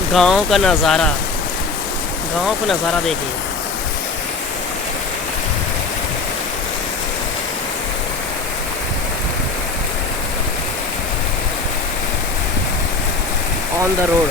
गांव का नज़ारा, गांव का नज़ारा देखिए। On the road.